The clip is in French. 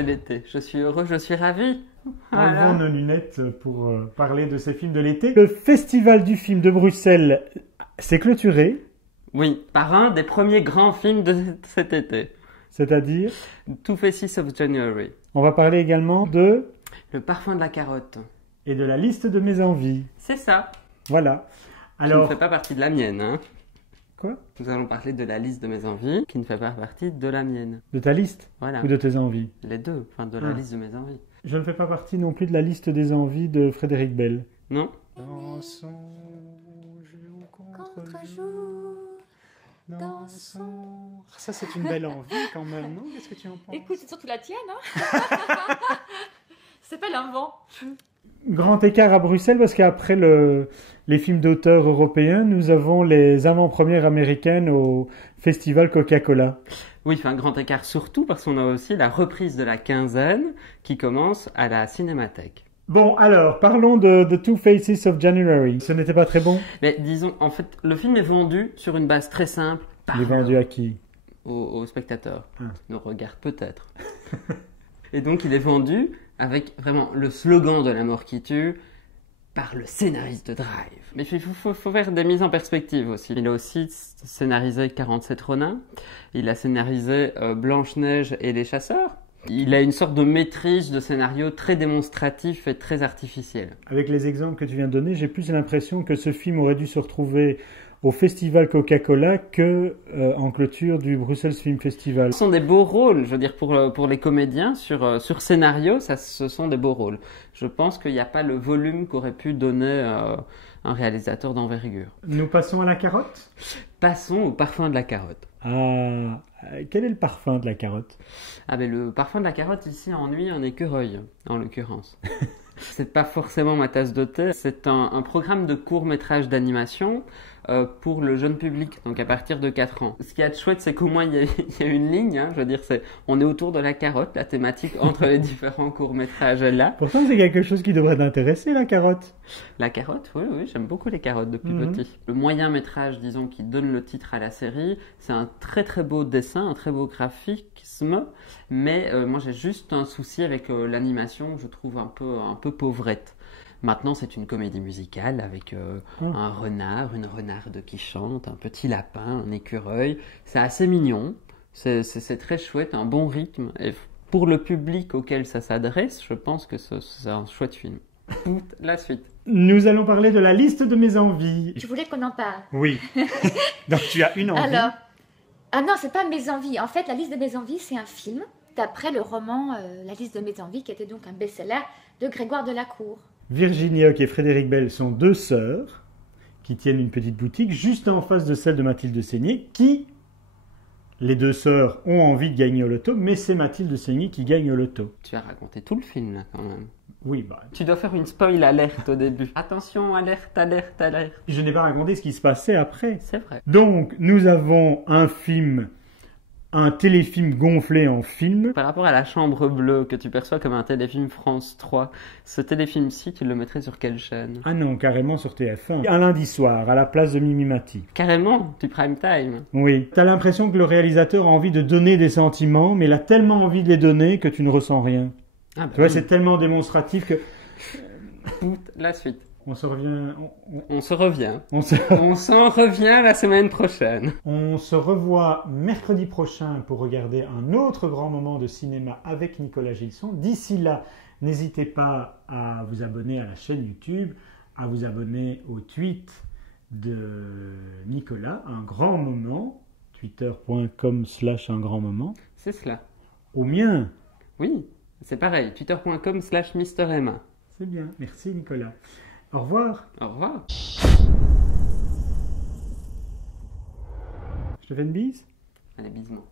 c'est l'été. Je suis heureux, je suis ravi. Voilà. Enlevons nos lunettes pour parler de ces films de l'été. Le Festival du film de Bruxelles s'est clôturé. Oui, par un des premiers grands films de cet été. C'est-à-dire, Two Faces of January. on va parler également de... Le parfum de la carotte. Et de la liste de mes envies. C'est ça. Voilà. Qui ne Alors, fait pas partie de la mienne, hein. quoi? Nous allons parler de la liste de mes envies, qui ne fait pas partie de la mienne. De ta liste Voilà. ou de tes envies? Les deux, enfin de la liste de mes envies. Je ne fais pas partie non plus de la liste des envies de Frédéric Bell. Non? Dansons jour contre jour, dansons. Ça, c'est une belle envie quand même, non? Qu'est-ce que tu en penses? Écoute, c'est surtout la tienne, hein. C'est pas l'invent. Grand écart à Bruxelles parce qu'après les films d'auteurs européens, nous avons les avant-premières américaines au festival Coca-Cola. Oui, enfin grand écart surtout parce qu'on a aussi la reprise de la quinzaine qui commence à la Cinémathèque. Bon, alors, parlons de The Two Faces of January. Ce n'était pas très bon? Mais disons, en fait, le film est vendu sur une base très simple. Il est vendu à qui? Aux spectateurs. Ah. Nous regarde peut-être. Et donc il est vendu avec vraiment le slogan de La mort qui tue par le scénariste de Drive. Mais il faut faire des mises en perspective aussi. Il a aussi scénarisé 47 Ronin. Il a scénarisé Blanche-Neige et les chasseurs. Il a une sorte de maîtrise de scénario très démonstratif et très artificiel. Avec les exemples que tu viens de donner, j'ai plus l'impression que ce film aurait dû se retrouver au festival Coca-Cola que en clôture du Brussels Film Festival. Ce sont des beaux rôles, je veux dire, pour les comédiens, sur scénario, ce sont des beaux rôles. Je pense qu'il n'y a pas le volume qu'aurait pu donner un réalisateur d'envergure. Nous passons à la carotte? Passons au parfum de la carotte. Ah, quel est le parfum de la carotte? Ah ben le parfum de la carotte ici ennuie un écureuil, en l'occurrence. C'est pas forcément ma tasse de thé, c'est un programme de court-métrage d'animation pour le jeune public, donc à partir de 4 ans. Ce qui est chouette, c'est qu'au moins il y a une ligne, hein, je veux dire, on est autour de la carotte, la thématique entre les différents courts-métrages est là. Pourtant, c'est quelque chose qui devrait t'intéresser, la carotte. La carotte, oui, j'aime beaucoup les carottes depuis petit. Le moyen-métrage, disons, qui donne le titre à la série, c'est un très très beau dessin, un très beau graphisme, mais moi j'ai juste un souci avec l'animation, je trouve un peu pauvrette. Maintenant, c'est une comédie musicale avec un renard, une renarde qui chante, un petit lapin, un écureuil. C'est assez mignon, c'est très chouette, un bon rythme. Et pour le public auquel ça s'adresse, je pense que c'est un chouette film. La suite. Nous allons parler de la liste de mes envies. Je voulais qu'on en parle. Oui. Donc tu as une envie. Alors, ah non, c'est pas mes envies. En fait, la liste de mes envies, c'est un film d'après le roman La liste de mes envies, qui était donc un best-seller de Grégoire Delacour. Virginie Hoc et Frédéric Bell sont deux sœurs qui tiennent une petite boutique juste en face de celle de Mathilde Seigné, qui, les deux sœurs, ont envie de gagner au loto, mais c'est Mathilde Seigné qui gagne au loto. Tu as raconté tout le film là quand même. Oui, bah. Tu dois faire une spoil alerte au début. Attention, alerte, alerte, alerte. Je n'ai pas raconté ce qui se passait après. C'est vrai. Donc, nous avons un téléfilm gonflé en film. Par rapport à La Chambre Bleue que tu perçois comme un téléfilm France 3, ce téléfilm-ci, tu le mettrais sur quelle chaîne? Ah non, carrément sur TF1. Un lundi soir, à la place de Mimimati. Carrément, du prime time. Oui. T'as l'impression que le réalisateur a envie de donner des sentiments, mais il a tellement envie de les donner que tu ne ressens rien. Ah bah Tu vois, oui. c'est tellement démonstratif que... La suite. On se revient... On se revient. On se... On s'en revient la semaine prochaine. On se revoit mercredi prochain pour regarder un autre grand moment de cinéma avec Nicolas Gilson. D'ici là, n'hésitez pas à vous abonner à la chaîne YouTube, à vous abonner au tweet de Nicolas, un grand moment, twitter.com/un grand moment. C'est cela. Au mien. Oui, c'est pareil. twitter.com/MrEmma. C'est bien. Merci Nicolas. Au revoir. Au revoir. Je te fais une bise? Allez, bisous.